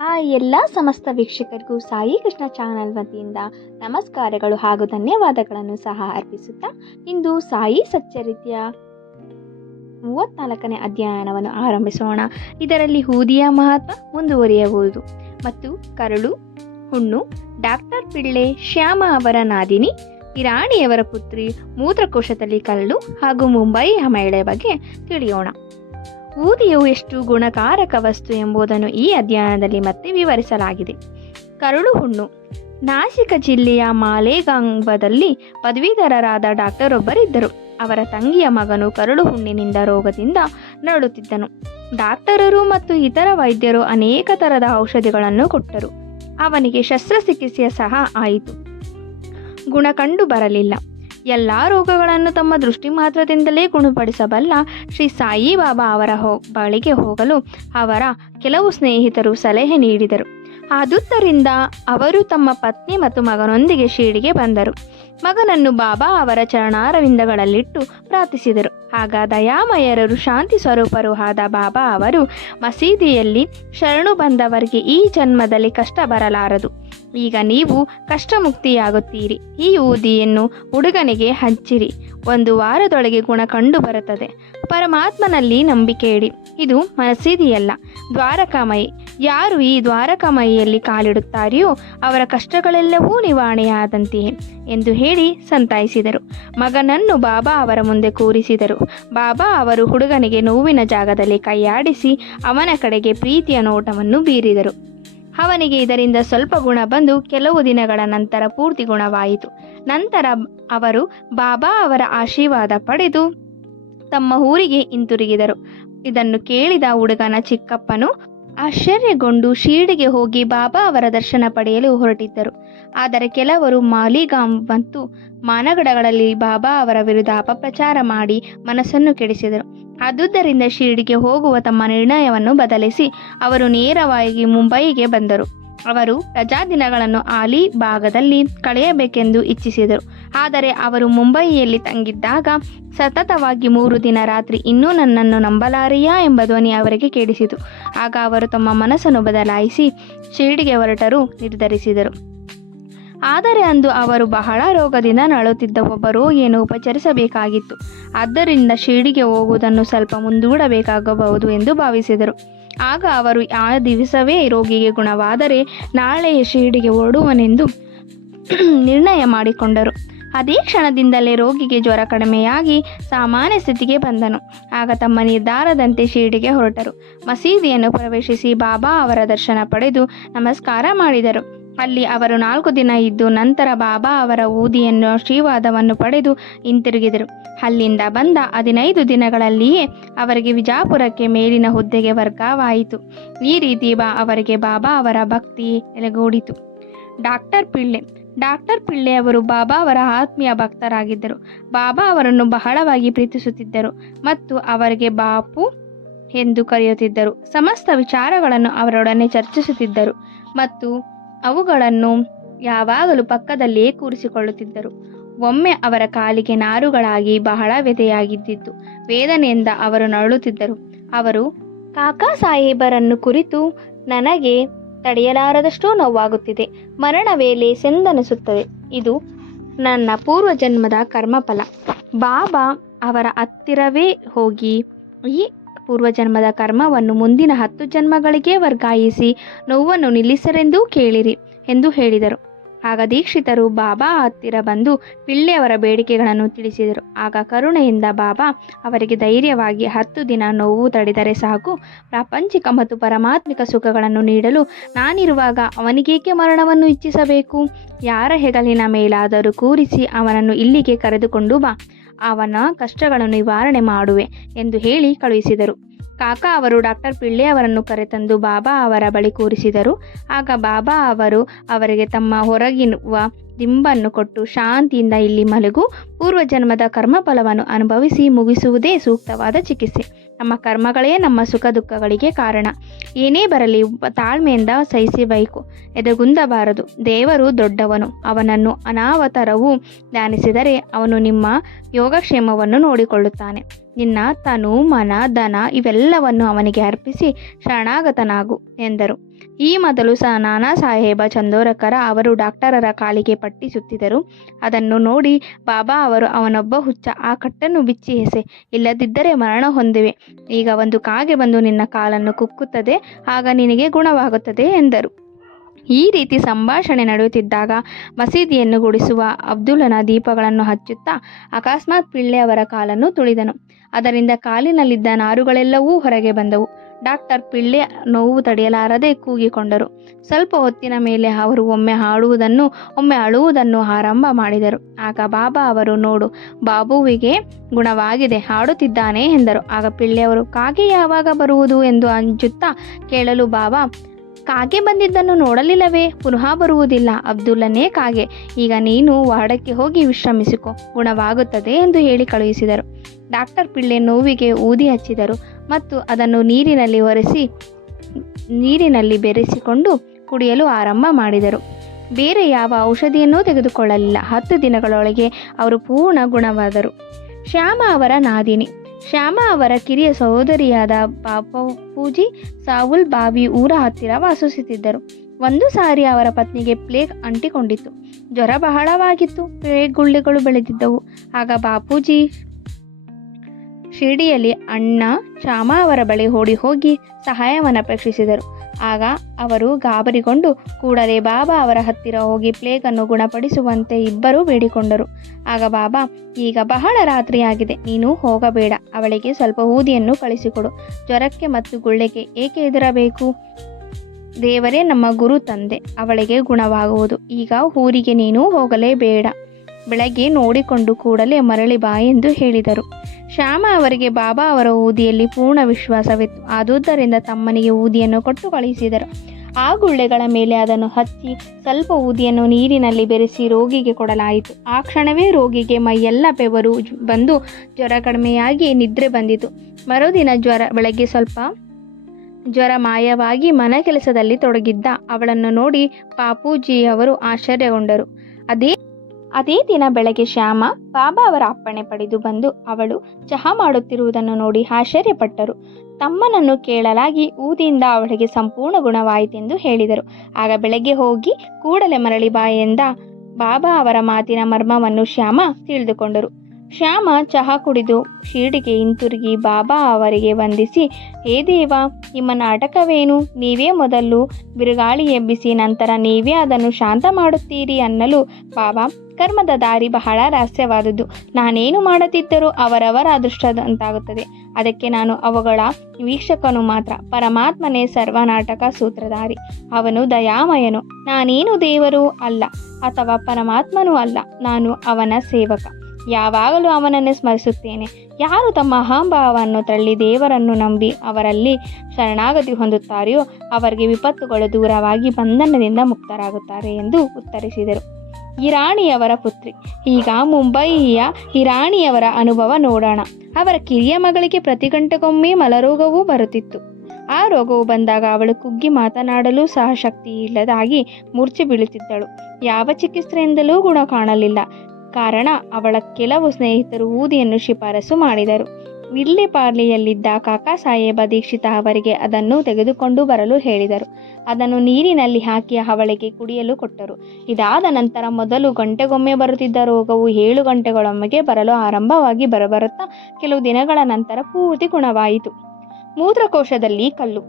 ಆ ಎಲ್ಲ ಸಮಸ್ತ ವೀಕ್ಷಕರಿಗೂ ಸಾಯಿ ಕೃಷ್ಣ ಚಾನಲ್ ವತಿಯಿಂದ ನಮಸ್ಕಾರಗಳು ಹಾಗೂ ಧನ್ಯವಾದಗಳನ್ನು ಸಹ ಅರ್ಪಿಸುತ್ತಾ ಇಂದು ಸಾಯಿ ಸಚ್ಚರಿತೆಯ 34ನೇ ಅಧ್ಯಯನವನ್ನು ಆರಂಭಿಸೋಣ. ಇದರಲ್ಲಿ ಹೂದಿಯ ಮಹತ್ವ ಮುಂದುವರಿಯಬಹುದು ಮತ್ತು ಕರಳು ಹುಣ್ಣು, ಡಾಕ್ಟರ್ ಪಿಳ್ಳೆ ಶ್ಯಾಮ ಅವರ ನಾದಿನಿ, ಇರಾಣಿಯವರ ಪುತ್ರಿ, ಮೂತ್ರಕೋಶದಲ್ಲಿ ಕರಳು ಹಾಗೂ ಮುಂಬಯಿಯ ಮಹಿಳೆಯ ಬಗ್ಗೆ ತಿಳಿಯೋಣ. ಊದಿಯು ಎಷ್ಟು ಗುಣಕಾರಕ ವಸ್ತು ಎಂಬುದನ್ನು ಈ ಅಧ್ಯಯನದಲ್ಲಿ ಮತ್ತೆ ವಿವರಿಸಲಾಗಿದೆ. ಕರಳು ಹುಣ್ಣು. ನಾಸಿಕ ಜಿಲ್ಲೆಯ ಮಾಲೇಗಾಂವದಲ್ಲಿ ಪದವೀಧರರಾದ ಡಾಕ್ಟರ್ ಒಬ್ಬರಿದ್ದರು. ಅವರ ತಂಗಿಯ ಮಗನು ಕರಳು ಹುಣ್ಣಿನಿಂದ ರೋಗದಿಂದ ನರಳುತ್ತಿದ್ದನು. ಡಾಕ್ಟರರು ಮತ್ತು ಇತರ ವೈದ್ಯರು ಅನೇಕ ಥರದ ಔಷಧಿಗಳನ್ನು ಕೊಟ್ಟರು. ಅವನಿಗೆ ಶಸ್ತ್ರಚಿಕಿತ್ಸೆ ಸಹ ಆಯಿತು. ಗುಣ ಕಂಡು ಬರಲಿಲ್ಲ. ಎಲ್ಲ ರೋಗಗಳನ್ನು ತಮ್ಮ ದೃಷ್ಟಿ ಮಾತ್ರದಿಂದಲೇ ಗುಣಪಡಿಸಬಲ್ಲ ಶ್ರೀ ಸಾಯಿ ಬಾಬಾ ಅವರ ಬಳಿಗೆ ಹೋಗಲು ಅವರ ಕೆಲವು ಸ್ನೇಹಿತರು ಸಲಹೆ ನೀಡಿದರು. ಆದುದರಿಂದ ಅವರು ತಮ್ಮ ಪತ್ನಿ ಮತ್ತು ಮಗನೊಂದಿಗೆ ಶಿರಡಿಗೆ ಬಂದರು. ಮಗನನ್ನು ಬಾಬಾ ಅವರ ಚರಣಾರವಿಂದಗಳಲ್ಲಿಟ್ಟು ಪ್ರಾರ್ಥಿಸಿದರು. ಆಗ ದಯಾಮಯರು ಶಾಂತಿ ಸ್ವರೂಪರೂ ಆದ ಬಾಬಾ ಅವರು ಮಸೀದಿಯಲ್ಲಿ ಶರಣು ಬಂದವರಿಗೆ ಈ ಜನ್ಮದಲ್ಲಿ ಕಷ್ಟ ಬರಲಾರದು. ಈಗ ನೀವು ಕಷ್ಟಮುಕ್ತಿಯಾಗುತ್ತೀರಿ. ಈ ಊದಿಯನ್ನು ಹುಡುಗನಿಗೆ ಹಂಚಿರಿ. 1 ವಾರದೊಳಗೆ ಗುಣ ಕಂಡು ಬರುತ್ತದೆ. ಪರಮಾತ್ಮನಲ್ಲಿ ನಂಬಿಕೆ ಇಡಿ. ಇದು ಮಸೀದಿಯಲ್ಲ, ದ್ವಾರಕಾಮಯಿ. ಯಾರು ಈ ದ್ವಾರಕಾಮಯಿಯಲ್ಲಿ ಕಾಲಿಡುತ್ತಾರೆಯೋ ಅವರ ಕಷ್ಟಗಳೆಲ್ಲವೂ ನಿವಾರಣೆಯಾದಂತೆಯೇ ಎಂದು ಹೇಳಿ ಸಂತೈಸಿದರು. ಮಗನನ್ನು ಬಾಬಾ ಅವರ ಮುಂದೆ ಕೂರಿಸಿದರು. ಬಾಬಾ ಅವರು ಹುಡುಗನಿಗೆ ನೋವಿನ ಜಾಗದಲ್ಲಿ ಕೈಯಾಡಿಸಿ ಅವನ ಕಡೆಗೆ ಪ್ರೀತಿಯ ನೋಟವನ್ನು ಬೀರಿದರು. ಅವನಿಗೆ ಇದರಿಂದ ಸ್ವಲ್ಪ ಗುಣ ಬಂದು ಕೆಲವು ದಿನಗಳ ನಂತರ ಪೂರ್ತಿ ಗುಣವಾಯಿತು. ನಂತರ ಅವರು ಬಾಬಾ ಅವರ ಆಶೀರ್ವಾದ ಪಡೆದು ತಮ್ಮ ಊರಿಗೆ ಹಿಂತಿರುಗಿದರು. ಇದನ್ನು ಕೇಳಿದ ಹುಡುಗನ ಚಿಕ್ಕಪ್ಪನು ಆಶ್ಚರ್ಯಗೊಂಡು ಶಿರಡಿಗೆ ಹೋಗಿ ಬಾಬಾ ಅವರ ದರ್ಶನ ಪಡೆಯಲು ಹೊರಟಿದ್ದರು. ಆದರೆ ಕೆಲವರು ಮಾಲಿಗಾಂ ಮತ್ತು ಮಾನಗಡಗಳಲ್ಲಿ ಬಾಬಾ ಅವರ ವಿರುದ್ಧ ಅಪಪ್ರಚಾರ ಮಾಡಿ ಮನಸ್ಸನ್ನು ಕೆಡಿಸಿದರು. ಆದುದರಿಂದ ಶಿರಡಿಗೆ ಹೋಗುವ ತಮ್ಮ ನಿರ್ಣಯವನ್ನು ಬದಲಿಸಿ ಅವರು ನೇರವಾಗಿ ಮುಂಬಯಿಗೆ ಬಂದರು. ಅವರು ರಜಾ ದಿನಗಳನ್ನು ಆಲಿ ಭಾಗದಲ್ಲಿ ಕಳೆಯಬೇಕೆಂದು ಇಚ್ಛಿಸಿದರು. ಆದರೆ ಅವರು ಮುಂಬಯಿಯಲ್ಲಿ ತಂಗಿದ್ದಾಗ ಸತತವಾಗಿ 3 ದಿನ ರಾತ್ರಿ ಇನ್ನೂ ನನ್ನನ್ನು ನಂಬಲಾರೆಯಾ ಎಂಬ ಧ್ವನಿ ಅವರಿಗೆ ಕೇಳಿಸಿತು. ಆಗ ಅವರು ತಮ್ಮ ಮನಸ್ಸನ್ನು ಬದಲಾಯಿಸಿ ಶಿರಡಿಗೆ ಹೊರಟರು ನಿರ್ಧರಿಸಿದರು. ಆದರೆ ಅಂದು ಅವರು ಬಹಳ ರೋಗದಿಂದ ನರಳುತ್ತಿದ್ದ ಒಬ್ಬ ರೋಗಿಯನ್ನು ಉಪಚರಿಸಬೇಕಾಗಿತ್ತು. ಆದ್ದರಿಂದ ಶಿರಡಿಗೆ ಹೋಗುವುದನ್ನು ಸ್ವಲ್ಪ ಮುಂದೂಡಬೇಕಾಗಬಹುದು ಎಂದು ಭಾವಿಸಿದರು. ಆಗ ಅವರು ಆ ದಿವಸವೇ ರೋಗಿಗೆ ಗುಣವಾದರೆ ನಾಳೆ ಶಿರಡಿಗೆ ಹೊರಡುವನೆಂದು ನಿರ್ಣಯ ಮಾಡಿಕೊಂಡರು. ಅದೇ ಕ್ಷಣದಿಂದಲೇ ರೋಗಿಗೆ ಜ್ವರ ಕಡಿಮೆಯಾಗಿ ಸಾಮಾನ್ಯ ಸ್ಥಿತಿಗೆ ಬಂದನು. ಆಗ ತಮ್ಮ ನಿರ್ಧಾರದಂತೆ ಶಿರಡಿಗೆ ಹೊರಟರು. ಮಸೀದಿಯನ್ನು ಪ್ರವೇಶಿಸಿ ಬಾಬಾ ಅವರ ದರ್ಶನ ಪಡೆದು ನಮಸ್ಕಾರ ಮಾಡಿದರು. ಅಲ್ಲಿ ಅವರು 4 ದಿನ ಇದ್ದು ನಂತರ ಬಾಬಾ ಅವರ ಊದಿಯನ್ನು ಆಶೀರ್ವಾದವನ್ನು ಪಡೆದು ಹಿಂತಿರುಗಿದರು. ಅಲ್ಲಿಂದ ಬಂದ 15 ದಿನಗಳಲ್ಲಿಯೇ ಅವರಿಗೆ ವಿಜಾಪುರಕ್ಕೆ ಮೇಲಿನ ಹುದ್ದೆಗೆ ವರ್ಗವಾಯಿತು. ಈ ರೀತಿ ಅವರಿಗೆ ಬಾಬಾ ಅವರ ಭಕ್ತಿ ನೆಲೆಗೂಡಿತು. ಡಾಕ್ಟರ್ ಪಿಳ್ಳೆ ಅವರು ಬಾಬಾ ಅವರ ಆತ್ಮೀಯ ಭಕ್ತರಾಗಿದ್ದರು. ಬಾಬಾ ಅವರನ್ನು ಬಹಳವಾಗಿ ಪ್ರೀತಿಸುತ್ತಿದ್ದರು ಮತ್ತು ಅವರಿಗೆ ಬಾಪು ಎಂದು ಕರೆಯುತ್ತಿದ್ದರು. ಸಮಸ್ತ ವಿಚಾರಗಳನ್ನು ಅವರೊಡನೆ ಚರ್ಚಿಸುತ್ತಿದ್ದರು ಮತ್ತು ಅವುಗಳನ್ನು ಯಾವಾಗಲೂ ಪಕ್ಕದಲ್ಲಿಯೇ ಕೂರಿಸಿಕೊಳ್ಳುತ್ತಿದ್ದರು. ಒಮ್ಮೆ ಅವರ ಕಾಲಿಗೆ ನಾರುಗಳಾಗಿ ಬಹಳ ವ್ಯಥೆಯಾಗಿದ್ದಿತು. ವೇದನೆಯಿಂದ ಅವರು ನರಳುತ್ತಿದ್ದರು. ಅವರು ಕಾಕಾ ಸಾಹೇಬರನ್ನು ಕುರಿತು, ನನಗೆ ತಡೆಯಲಾರದಷ್ಟು ನೋವಾಗುತ್ತಿದೆ. ಮರಣ ವೇಳೆ ಸೆಂದನಿಸುತ್ತದೆ. ಇದು ನನ್ನ ಪೂರ್ವಜನ್ಮದ ಕರ್ಮಫಲ. ಬಾಬಾ ಅವರ ಹತ್ತಿರವೇ ಹೋಗಿ ಈ ಪೂರ್ವಜನ್ಮದ ಕರ್ಮವನ್ನು ಮುಂದಿನ 10 ಜನ್ಮಗಳಿಗೆ ವರ್ಗಾಯಿಸಿ ನೋವನ್ನು ನಿಲ್ಲಿಸರೆಂದೂ ಕೇಳಿರಿ ಎಂದು ಹೇಳಿದರು. ಆಗ ದೀಕ್ಷಿತರು ಬಾಬಾ ಹತ್ತಿರ ಬಂದು ಪಿಳ್ಳೆಯವರ ಬೇಡಿಕೆಗಳನ್ನು ತಿಳಿಸಿದರು. ಆಗ ಕರುಣೆಯಿಂದ ಬಾಬಾ ಅವರಿಗೆ ಧೈರ್ಯವಾಗಿ 10 ದಿನ ನೋವು ತಡೆದರೆ ಸಾಕು, ಪ್ರಾಪಂಚಿಕ ಮತ್ತು ಪರಮಾತ್ಮಿಕ ಸುಖಗಳನ್ನು ನೀಡಲು ನಾನಿರುವಾಗ ಅವನಿಗೇಕೆ ಮರಣವನ್ನು ಇಚ್ಛಿಸಬೇಕು? ಯಾರ ಹೆಗಲಿನ ಮೇಲಾದರೂ ಕೂರಿಸಿ ಅವನನ್ನು ಇಲ್ಲಿಗೆ ಕರೆದುಕೊಂಡು ಬಾ, ಅವನ ಕಷ್ಟಗಳನ್ನು ನಿವಾರಣೆ ಮಾಡುವೆ ಎಂದು ಹೇಳಿ ಕಳುಹಿಸಿದರು. ಕಾಕಾ ಅವರು ಡಾಕ್ಟರ್ ಪಿಳ್ಳೆ ಅವರನ್ನು ಕರೆತಂದು ಬಾಬಾ ಅವರ ಬಳಿ ಕೂರಿಸಿದರು. ಆಗ ಬಾಬಾ ಅವರು ಅವರಿಗೆ ತಮ್ಮ ಹೊರಗಿರುವ ದಿಂಬನ್ನು ಕೊಟ್ಟು ಶಾಂತಿಯಿಂದ ಇಲ್ಲಿ ಮಲಗು, ಪೂರ್ವಜನ್ಮದ ಕರ್ಮಫಲವನ್ನು ಅನುಭವಿಸಿ ಮುಗಿಸುವುದೇ ಸೂಕ್ತವಾದ ಚಿಕಿತ್ಸೆ. ನಮ್ಮ ಕರ್ಮಗಳೇ ನಮ್ಮ ಸುಖ ದುಃಖಗಳಿಗೆ ಕಾರಣ. ಏನೇ ಬರಲಿ ತಾಳ್ಮೆಯಿಂದ ಸಹಿಸಬೇಕು, ಎದೆಗುಂದಬಾರದು. ದೇವರು ದೊಡ್ಡವನು. ಅವನನ್ನು ಅನಾವತರವೂ ಧ್ಯಾನಿಸಿದರೆ ಅವನು ನಿಮ್ಮ ಯೋಗಕ್ಷೇಮವನ್ನು ನೋಡಿಕೊಳ್ಳುತ್ತಾನೆ. ನಿನ್ನ ತನು ಮನ ಧನ ಇವೆಲ್ಲವನ್ನು ಅವನಿಗೆ ಅರ್ಪಿಸಿ ಶರಣಾಗತನಾಗು ಎಂದರು. ಈ ಮೊದಲು ನಾನಾ ಸಾಹೇಬ ಚಂದೋರಕರ ಅವರು ಡಾಕ್ಟರರ ಕಾಲಿಗೆ ಪಟ್ಟಿ ಸುತ್ತಿದರು. ಅದನ್ನು ನೋಡಿ ಬಾಬಾ ಅವರು, ಅವನೊಬ್ಬ ಹುಚ್ಚ, ಆ ಕಟ್ಟನ್ನು ಬಿಚ್ಚಿ ಎಸೆ, ಇಲ್ಲದಿದ್ದರೆ ಮರಣ ಹೊಂದಿವೆ. ಈಗ ಒಂದು ಕಾಗೆ ಬಂದು ನಿನ್ನ ಕಾಲನ್ನು ಕುಕ್ಕುತ್ತದೆ, ಆಗ ನಿನಗೆ ಗುಣವಾಗುತ್ತದೆ ಎಂದರು. ಈ ರೀತಿ ಸಂಭಾಷಣೆ ನಡೆಯುತ್ತಿದ್ದಾಗ ಮಸೀದಿಯನ್ನು ಗುಡಿಸುವ ಅಬ್ದುಲ್ಲನ ದೀಪಗಳನ್ನು ಹಚ್ಚುತ್ತಾ ಅಕಸ್ಮಾತ್ ಪಿಳ್ಳೆ ಅವರ ಕಾಲನ್ನು ತುಳಿದನು. ಅದರಿಂದ ಕಾಲಿನಲ್ಲಿದ್ದ ನಾರುಗಳೆಲ್ಲವೂ ಹೊರಗೆ ಬಂದವು. ಡಾಕ್ಟರ್ ಪಿಳ್ಳೆ ನೋವು ತಡೆಯಲಾರದೆ ಕೂಗಿಕೊಂಡರು. ಸ್ವಲ್ಪ ಹೊತ್ತಿನ ಮೇಲೆ ಅವರು ಒಮ್ಮೆ ಹಾಡುವುದನ್ನು ಒಮ್ಮೆ ಅಳುವುದನ್ನು ಆರಂಭ ಮಾಡಿದರು. ಆಗ ಬಾಬಾ ಅವರು, ನೋಡು, ಬಾಬುವಿಗೆ ಗುಣವಾಗಿದೆ, ಹಾಡುತ್ತಿದ್ದಾನೆ ಎಂದರು. ಆಗ ಪಿಳ್ಳೆಯವರು, ಕಾಗೆ ಯಾವಾಗ ಬರುವುದು ಎಂದು ಅಂಜುತ್ತಾ ಕೇಳಲು ಬಾಬಾ, ಕಾಗೆ ಬಂದಿದ್ದನ್ನು ನೋಡಲಿಲ್ಲವೇ? ಪುನಃ ಬರುವುದಿಲ್ಲ. ಅಬ್ದುಲ್ಲನೇ ಕಾಗೆ. ಈಗ ನೀನು ವಾರ್ಡಕ್ಕೆ ಹೋಗಿ ವಿಶ್ರಮಿಸಿಕೊ, ಗುಣವಾಗುತ್ತದೆ ಎಂದು ಹೇಳಿ ಕಳುಹಿಸಿದರು. ಡಾಕ್ಟರ್ ಪಿಳ್ಳೆ ನೋವಿಗೆ ಊದಿ ಹಚ್ಚಿದರು ಮತ್ತು ಅದನ್ನು ನೀರಿನಲ್ಲಿ ಬೆರೆಸಿಕೊಂಡು ಕುಡಿಯಲು ಆರಂಭ ಮಾಡಿದರು. ಬೇರೆ ಯಾವ ಔಷಧಿಯನ್ನೂ ತೆಗೆದುಕೊಳ್ಳಲಿಲ್ಲ. 10 ದಿನಗಳೊಳಗೆ ಅವರು ಪೂರ್ಣ ಗುಣವಾದರು. ಶ್ಯಾಮ ಅವರ ನಾದಿನಿ. ಶ್ಯಾಮ ಅವರ ಕಿರಿಯ ಸಹೋದರಿಯಾದ ಬಾಪೂಜಿ ಸಾವುಲ್ ಬಾವಿ ಊರ ಹತ್ತಿರ ವಾಸಿಸುತ್ತಿದ್ದರು. ಒಂದು ಸಾರಿ ಅವರ ಪತ್ನಿಗೆ ಪ್ಲೇಗ್ ಅಂಟಿಕೊಂಡಿತ್ತು. ಜ್ವರ ಬಹಳವಾಗಿತ್ತು. ಪ್ಲೇಗ್ ಗುಳ್ಳೆಗಳು ಬೆಳೆದಿದ್ದವು. ಆಗ ಬಾಪೂಜಿ ಶಿರ್ಡಿಯಲ್ಲಿ ಅಣ್ಣ ಶ್ಯಾಮ ಅವರ ಬಳಿ ಓಡಿ ಹೋಗಿ ಸಹಾಯವನ್ನು ಅಪೇಕ್ಷಿಸಿದರು. ಆಗ ಅವರು ಗಾಬರಿಗೊಂಡು ಕೂಡಲೇ ಬಾಬಾ ಅವರ ಹತ್ತಿರ ಹೋಗಿ ಪ್ಲೇಗನ್ನು ಗುಣಪಡಿಸುವಂತೆ ಇಬ್ಬರೂ ಬೇಡಿಕೊಂಡರು. ಆಗ ಬಾಬಾ, ಈಗ ಬಹಳ ರಾತ್ರಿಯಾಗಿದೆ, ನೀನು ಹೋಗಬೇಡ, ಅವಳಿಗೆ ಸ್ವಲ್ಪ ಊದಿಯನ್ನು ಕಳಿಸಿಕೊಡು. ಜ್ವರಕ್ಕೆ ಮತ್ತು ಗುಳ್ಳೆಗೆ ಏಕೆ ಹೆದರಬೇಕು? ದೇವರೇ ನಮ್ಮ ಗುರು ತಂದೆ, ಅವಳಿಗೆ ಗುಣವಾಗುವುದು. ಈಗ ಊರಿಗೆ ನೀನು ಹೋಗಲೇಬೇಡ, ಬೆಳಗ್ಗೆ ನೋಡಿಕೊಂಡು ಕೂಡಲೇ ಮರಳಿ ಬಾ ಎಂದು ಹೇಳಿದರು. ಶ್ಯಾಮ ಅವರಿಗೆ ಬಾಬಾ ಅವರ ಊದಿಯಲ್ಲಿ ಪೂರ್ಣ ವಿಶ್ವಾಸವಿತ್ತು. ಆದುದರಿಂದ ತಮ್ಮನಿಗೆ ಊದಿಯನ್ನು ಕೊಟ್ಟು ಕಳುಹಿಸಿದರು. ಆ ಗುಳ್ಳೆಗಳ ಮೇಲೆ ಅದನ್ನು ಹಚ್ಚಿ ಸ್ವಲ್ಪ ಊದಿಯನ್ನು ನೀರಿನಲ್ಲಿ ಬೆರೆಸಿ ರೋಗಿಗೆ ಕೊಡಲಾಯಿತು. ಆ ಕ್ಷಣವೇ ರೋಗಿಗೆ ಮೈಯೆಲ್ಲ ಬೆವರು ಬಂದು ಜ್ವರ ಕಡಿಮೆಯಾಗಿ ನಿದ್ರೆ ಬಂದಿತು. ಮರುದಿನ ಬೆಳಗ್ಗೆ ಸ್ವಲ್ಪ ಜ್ವರ ಮಾಯವಾಗಿ ಮನ ಕೆಲಸದಲ್ಲಿ ತೊಡಗಿದ್ದ ಅವಳನ್ನು ನೋಡಿ ಬಾಪೂಜಿಯವರು ಆಶ್ಚರ್ಯಗೊಂಡರು. ಅದೇ ದಿನ ಬೆಳಗ್ಗೆ ಶ್ಯಾಮ ಬಾಬಾ ಅವರ ಅಪ್ಪಣೆ ಪಡೆದು ಬಂದು ಅವಳು ಚಹಾ ಮಾಡುತ್ತಿರುವುದನ್ನು ನೋಡಿ ಆಶ್ಚರ್ಯಪಟ್ಟರು. ತಮ್ಮನನ್ನು ಕೇಳಲಾಗಿ ಊದಿಯಿಂದ ಅವಳಿಗೆ ಸಂಪೂರ್ಣ ಗುಣವಾಯಿತೆಂದು ಹೇಳಿದರು. ಆಗ ಬೆಳಗ್ಗೆ ಹೋಗಿ ಕೂಡಲೇ ಮರಳಿ ಬಾ ಎಂದ ಬಾಬಾ ಅವರ ಮಾತಿನ ಮರ್ಮವನ್ನು ಶ್ಯಾಮ ತಿಳಿದುಕೊಂಡರು. ಶ್ಯಾಮ ಚಹಾ ಕುಡಿದು ಶಿರ್ಡಿಗೆ ಹಿಂತಿರುಗಿ ಬಾಬಾ ಅವರಿಗೆ ವಂದಿಸಿ, ಹೇ ದೇವ, ನಿಮ್ಮ ನಾಟಕವೇನು? ನೀವೇ ಮೊದಲು ಬಿರುಗಾಳಿ ಎಬ್ಬಿಸಿ ನಂತರ ನೀವೇ ಅದನ್ನು ಶಾಂತ ಮಾಡುತ್ತೀರಿ ಅನ್ನಲು ಬಾಬಾ, ಕರ್ಮದ ದಾರಿ ಬಹಳ ರಹಸ್ಯವಾದುದು. ನಾನೇನು ಮಾಡುತ್ತಿದ್ದರೂ ಅವರವರ ಅದೃಷ್ಟದಂತಾಗುತ್ತದೆ. ಅದಕ್ಕೆ ನಾನು ಅವುಗಳ ವೀಕ್ಷಕನು ಮಾತ್ರ. ಪರಮಾತ್ಮನೇ ಸರ್ವನಾಟಕ ಸೂತ್ರಧಾರಿ. ಅವನು ದಯಾಮಯನು. ನಾನೇನು ದೇವರು ಅಲ್ಲ ಅಥವಾ ಪರಮಾತ್ಮನೂ ಅಲ್ಲ. ನಾನು ಅವನ ಸೇವಕ. ಯಾವಾಗಲೂ ಅವನನ್ನೇ ಸ್ಮರಿಸುತ್ತೇನೆ. ಯಾರು ತಮ್ಮ ಅಹಂಭಾವವನ್ನು ತಳ್ಳಿ ದೇವರನ್ನು ನಂಬಿ ಅವರಲ್ಲಿ ಶರಣಾಗತಿ ಹೊಂದುತ್ತಾರೆಯೋ ಅವರಿಗೆ ವಿಪತ್ತುಗಳು ದೂರವಾಗಿ ಬಂಧನದಿಂದ ಮುಕ್ತರಾಗುತ್ತಾರೆ ಎಂದು ಉತ್ತರಿಸಿದರು. ಹಿರಾಣಿಯವರ ಪುತ್ರಿ. ಈಗ ಮುಂಬಯಿಯ ಹಿರಾಣಿಯವರ ಅನುಭವ ನೋಡೋಣ. ಅವರ ಕಿರಿಯ ಮಗಳಿಗೆ ಪ್ರತಿ ಗಂಟೆಗೊಮ್ಮೆ ಮಲರೋಗವೂ ಬರುತ್ತಿತ್ತು. ಆ ರೋಗವು ಬಂದಾಗ ಅವಳು ಕುಗ್ಗಿ ಮಾತನಾಡಲು ಸಹ ಶಕ್ತಿ ಇಲ್ಲದಾಗಿ ಮೂರ್ಛೆ ಬೀಳುತ್ತಿದ್ದಳು. ಯಾವ ಚಿಕಿತ್ಸೆಯಿಂದಲೂ ಗುಣ ಕಾಣಲಿಲ್ಲ. ಕಾರಣ ಅವಳ ಕೆಲವು ಸ್ನೇಹಿತರು ಊದಿಯನ್ನು ಶಿಫಾರಸು ಮಾಡಿದರು. ವಿಲ್ಲೆಪಾರ್ಲಿಯಲ್ಲಿದ್ದ ಕಾಕಾ ಸಾಹೇಬ ದೀಕ್ಷಿತ ಅವರಿಗೆ ಅದನ್ನು ತೆಗೆದುಕೊಂಡು ಬರಲು ಹೇಳಿದರು. ಅದನ್ನು ನೀರಿನಲ್ಲಿ ಹಾಕಿ ಅವಳಿಗೆ ಕುಡಿಯಲು ಕೊಟ್ಟರು. ಇದಾದ ನಂತರ ಮೊದಲು ಗಂಟೆಗೊಮ್ಮೆ ಬರುತ್ತಿದ್ದ ರೋಗವು 7 ಗಂಟೆಗಳೊಮ್ಮೆಗೆ ಬರಲು ಆರಂಭವಾಗಿ ಬರಬರುತ್ತಾ ಕೆಲವು ದಿನಗಳ ನಂತರ ಪೂರ್ತಿ ಗುಣವಾಯಿತು. ಮೂತ್ರಕೋಶದಲ್ಲಿ ಕಲ್ಲು.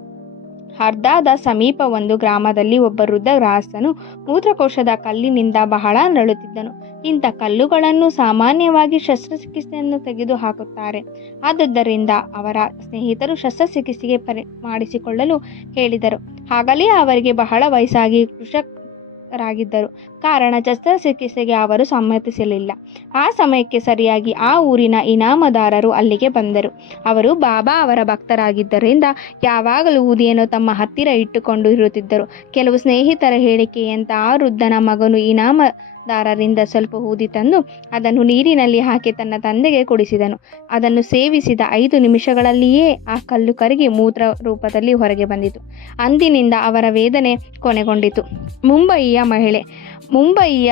ಹರ್ದಾದ ಸಮೀಪ ಒಂದು ಗ್ರಾಮದಲ್ಲಿ ಒಬ್ಬ ವೃದ್ಧ ಗೃಹಸ್ಥನು ಮೂತ್ರಕೋಶದ ಕಲ್ಲಿನಿಂದ ಬಹಳ ನರಳುತ್ತಿದ್ದನು. ಇಂಥ ಕಲ್ಲುಗಳನ್ನು ಸಾಮಾನ್ಯವಾಗಿ ಶಸ್ತ್ರಚಿಕಿತ್ಸೆಯನ್ನು ತೆಗೆದು ಹಾಕುತ್ತಾರೆ. ಆದುದರಿಂದ ಅವರ ಸ್ನೇಹಿತರು ಶಸ್ತ್ರಚಿಕಿತ್ಸೆಗೆ ಮಾಡಿಸಿಕೊಳ್ಳಲು ಹೇಳಿದರು. ಆಗಲೇ ಅವರಿಗೆ ಬಹಳ ವಯಸ್ಸಾಗಿ ಕೃಷಕರಾಗಿದ್ದರು. ಕಾರಣ ಶಸ್ತ್ರಚಿಕಿತ್ಸೆಗೆ ಅವರು ಸಮ್ಮತಿಸಲಿಲ್ಲ. ಆ ಸಮಯಕ್ಕೆ ಸರಿಯಾಗಿ ಆ ಊರಿನ ಇನಾಮದಾರರು ಅಲ್ಲಿಗೆ ಬಂದರು. ಅವರು ಬಾಬಾ ಅವರ ಭಕ್ತರಾಗಿದ್ದರಿಂದ ಯಾವಾಗಲೂ ಊದಿಯನ್ನು ತಮ್ಮ ಹತ್ತಿರ ಇಟ್ಟುಕೊಂಡು ಇರುತ್ತಿದ್ದರು. ಕೆಲವು ಸ್ನೇಹಿತರ ಹೇಳಿಕೆಯಂತೆ ಆ ವೃದ್ಧನ ಮಗನು ಇನಾಮದಾರರಿಂದ ಸ್ವಲ್ಪ ಊದಿ ತಂದು ಅದನ್ನು ನೀರಿನಲ್ಲಿ ಹಾಕಿ ತನ್ನ ತಂದೆಗೆ ಕುಡಿಸಿದನು. ಅದನ್ನು ಸೇವಿಸಿದ 5 ನಿಮಿಷಗಳಲ್ಲಿಯೇ ಆ ಕಲ್ಲು ಕರಗಿ ಮೂತ್ರ ರೂಪದಲ್ಲಿ ಹೊರಗೆ ಬಂದಿತು. ಅಂದಿನಿಂದ ಅವರ ವೇದನೆ ಕೊನೆಗೊಂಡಿತು. ಮುಂಬಯಿಯ ಮಹಿಳೆ. ಮುಂಬಯಿಯ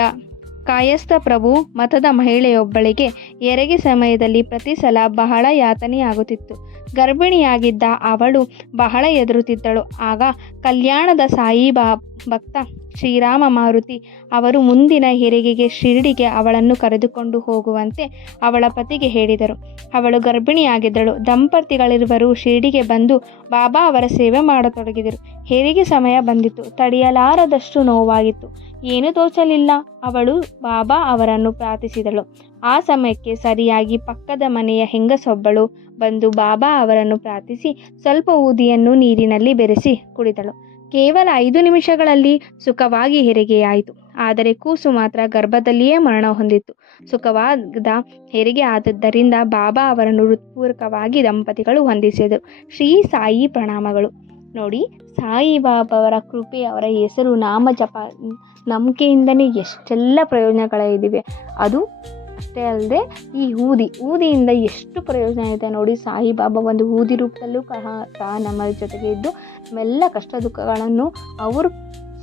ಕಾಯಸ್ಥ ಪ್ರಭು ಮತದ ಮಹಿಳೆಯೊಬ್ಬಳಿಗೆ ಹೆರಿಗೆ ಸಮಯದಲ್ಲಿ ಪ್ರತಿ ಸಲ ಬಹಳ ಯಾತನೆಯಾಗುತ್ತಿತ್ತು. ಗರ್ಭಿಣಿಯಾಗಿದ್ದ ಅವಳು ಬಹಳ ಹೆದರುತ್ತಿದ್ದಳು. ಆಗ ಕಲ್ಯಾಣದ ಸಾಯಿಬಾ ಭಕ್ತ ಶ್ರೀರಾಮ ಮಾರುತಿ ಅವರು ಮುಂದಿನ ಹೆರಿಗೆಗೆ ಶಿರಡಿಗೆ ಅವಳನ್ನು ಕರೆದುಕೊಂಡು ಹೋಗುವಂತೆ ಅವಳ ಪತಿಗೆ ಹೇಳಿದರು. ಅವಳು ಗರ್ಭಿಣಿಯಾಗಿದ್ದಳು. ದಂಪತಿಗಳಿರುವರು ಶಿರಡಿಗೆ ಬಂದು ಬಾಬಾ ಅವರ ಸೇವೆ ಮಾಡತೊಡಗಿದರು. ಹೆರಿಗೆ ಸಮಯ ಬಂದಿತು. ತಡೆಯಲಾರದಷ್ಟು ನೋವಾಗಿತ್ತು. ಏನೂ ತೋಚಲಿಲ್ಲ. ಅವಳು ಬಾಬಾ ಅವರನ್ನು ಪ್ರಾರ್ಥಿಸಿದಳು. ಆ ಸಮಯಕ್ಕೆ ಸರಿಯಾಗಿ ಪಕ್ಕದ ಮನೆಯ ಹೆಂಗಸೊಬ್ಬಳು ಬಂದು ಬಾಬಾ ಅವರನ್ನು ಪ್ರಾರ್ಥಿಸಿ ಸ್ವಲ್ಪ ಊದಿಯನ್ನು ನೀರಿನಲ್ಲಿ ಬೆರೆಸಿ ಕುಡಿದಳು. ಕೇವಲ 5 ನಿಮಿಷಗಳಲ್ಲಿ ಸುಖವಾಗಿ ಹೆರಿಗೆಯಾಯಿತು. ಆದರೆ ಕೂಸು ಮಾತ್ರ ಗರ್ಭದಲ್ಲಿಯೇ ಮರಣ ಹೊಂದಿತ್ತು. ಸುಖವಾದ ಹೆರಿಗೆ ಆದದ್ದರಿಂದ ಬಾಬಾ ಅವರನ್ನು ಹೃತ್ಪೂರ್ವಕವಾಗಿ ದಂಪತಿಗಳು ವಂದಿಸಿದರು. ಶ್ರೀ ಸಾಯಿ ಪ್ರಣಾಮಗಳು. ನೋಡಿ, ಸಾಯಿಬಾಬಾ ಅವರ ಕೃಪೆ, ಅವರ ಹೆಸರು, ನಾಮ ಜಪ, ನಂಬಿಕೆಯಿಂದನೇ ಎಷ್ಟೆಲ್ಲ ಪ್ರಯೋಜನಗಳಿವೆ. ಅದು ಅಷ್ಟೇ ಅಲ್ಲದೆ ಈ ಊದಿಯಿಂದ ಎಷ್ಟು ಪ್ರಯೋಜನ ಇದೆ ನೋಡಿ. ಸಾಯಿಬಾಬಾ ಒಂದು ಊದಿ ರೂಪದಲ್ಲೂ ಸಹ ನಮ್ಮ ಜೊತೆಗೆ ಇದ್ದು ನಮ್ಮೆಲ್ಲ ಕಷ್ಟ ದುಃಖಗಳನ್ನು ಅವರು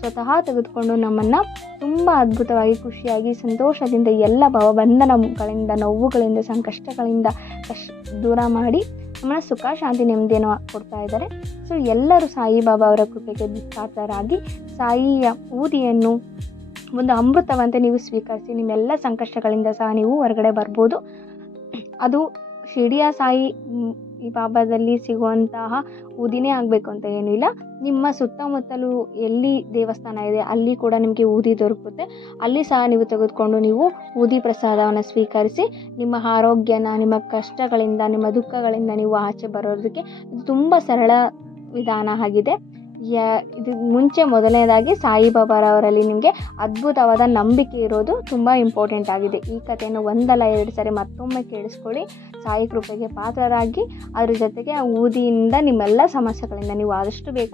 ಸ್ವತಃ ತೆಗೆದುಕೊಂಡು ನಮ್ಮನ್ನು ತುಂಬ ಅದ್ಭುತವಾಗಿ, ಖುಷಿಯಾಗಿ, ಸಂತೋಷದಿಂದ ಎಲ್ಲ ಭವಬಂಧನಗಳಿಂದ, ನೋವುಗಳಿಂದ, ಸಂಕಷ್ಟಗಳಿಂದ ದೂರ ಮಾಡಿ ನಮ್ಮನ್ನು ಸುಖ, ಶಾಂತಿ, ನೆಮ್ಮದಿಯನ್ನು ಕೊಡ್ತಾ ಇದ್ದಾರೆ. ಸೊ ಎಲ್ಲರೂ ಸಾಯಿಬಾಬಾ ಅವರ ಕೃಪೆಗೆ ಪಾತ್ರರಾಗಿ ಸಾಯಿಯ ಊದಿಯನ್ನು ಒಂದು ಅಮೃತವಂತೆ ನೀವು ಸ್ವೀಕರಿಸಿ ನಿಮ್ಮೆಲ್ಲ ಸಂಕಷ್ಟಗಳಿಂದ ಸಹ ನೀವು ಹೊರಗಡೆ ಬರ್ಬೋದು. ಅದು ಶಿರ್ಡಿಯ ಸಾಯಿ ಈ ಬಾಬಾದಲ್ಲಿ ಸಿಗುವಂತಹ ಊದಿನೇ ಆಗಬೇಕು ಅಂತ ಏನೂ ಇಲ್ಲ. ನಿಮ್ಮ ಸುತ್ತಮುತ್ತಲೂ ಎಲ್ಲಿ ದೇವಸ್ಥಾನ ಇದೆ ಅಲ್ಲಿ ಕೂಡ ನಿಮಗೆ ಊದಿ ದೊರಕುತ್ತೆ. ಅಲ್ಲಿ ಸಹ ನೀವು ತೆಗೆದುಕೊಂಡು ನೀವು ಊದಿ ಪ್ರಸಾದವನ್ನು ಸ್ವೀಕರಿಸಿ ನಿಮ್ಮ ಆರೋಗ್ಯನ, ನಿಮ್ಮ ಕಷ್ಟಗಳಿಂದ, ನಿಮ್ಮ ದುಃಖಗಳಿಂದ ನೀವು ಆಚೆ ಬರೋದಕ್ಕೆ ಇದು ತುಂಬ ಸರಳ ವಿಧಾನ ಆಗಿದೆ. ಇದು ಮೊದಲನೇದಾಗಿ ಸಾಯಿಬಾಬಾರವರಲ್ಲಿ ನಿಮಗೆ ಅದ್ಭುತವಾದ ನಂಬಿಕೆ ಇರೋದು ತುಂಬ ಇಂಪಾರ್ಟೆಂಟ್ ಆಗಿದೆ. ಈ ಕಥೆಯನ್ನು 1 ಸರಿ ಮತ್ತೊಮ್ಮೆ ಕೇಳಿಸ್ಕೊಳ್ಳಿ. ಸಾಯಿ ಕೃಪೆಗೆ ಪಾತ್ರರಾಗಿ ಅದ್ರ ಜೊತೆಗೆ ಆ ಊದಿಯಿಂದ ನಿಮ್ಮೆಲ್ಲ ಸಮಸ್ಯೆಗಳಿಂದ ನೀವು ಆದಷ್ಟು ಬೇಗ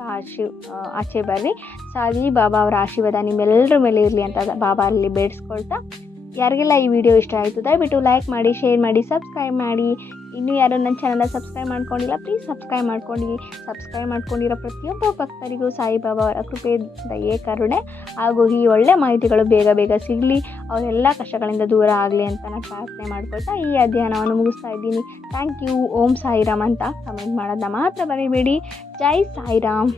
ಆಚೆ ಬರ್ರಿ. ಸಾಯಿಬಾಬಾ ಅವರ ಆಶೀರ್ವಾದ ನಿಮ್ಮೆಲ್ಲರ ಮೇಲೆ ಇರಲಿ ಅಂತ ಬಾಬಾ ಅಲ್ಲಿ ಬೇಡಿಸ್ಕೊಳ್ತಾ, ಯಾರಿಗೆಲ್ಲ ಈ ವಿಡಿಯೋ ಇಷ್ಟ ಆಯಿತು ದಯವಿಟ್ಟು ಲೈಕ್ ಮಾಡಿ, ಶೇರ್ ಮಾಡಿ, ಸಬ್ಸ್ಕ್ರೈಬ್ ಮಾಡಿ. ಇನ್ನೂ ಯಾರು ನನ್ನ ಚಾನಲ್ನ ಸಬ್ಸ್ಕ್ರೈಬ್ ಮಾಡ್ಕೊಂಡಿಲ್ಲ ಪ್ಲೀಸ್ ಸಬ್ಸ್ಕ್ರೈಬ್ ಮಾಡ್ಕೊಂಡಿರೋ ಪ್ರತಿಯೊಬ್ಬ ಭಕ್ತರಿಗೂ ಸಾಯಿಬಾಬಾ ಅವರ ಕೃಪೆ, ದಯೆ, ಕರುಣೆ ಹಾಗೂ ಈ ಒಳ್ಳೆ ಮಾಹಿತಿಗಳು ಬೇಗ ಸಿಗಲಿ, ಅವರೆಲ್ಲ ಕಷ್ಟಗಳಿಂದ ದೂರ ಆಗಲಿ ಅಂತ ನಾನು ಪ್ರಾರ್ಥನೆ ಮಾಡ್ಕೊಳ್ತಾ ಈ ಅಧ್ಯಯನವನ್ನು ಮುಗಿಸ್ತಾ ಇದ್ದೀನಿ. Thank you. ಓಂ ಸಾಯಿರಾಮ್ ಅಂತ ಕಮೆಂಟ್ ಮಾಡೋದನ್ನ ಮಾತ್ರ ಬರೀಬೇಡಿ. ಜೈ ಸಾಯಿರಾಮ್.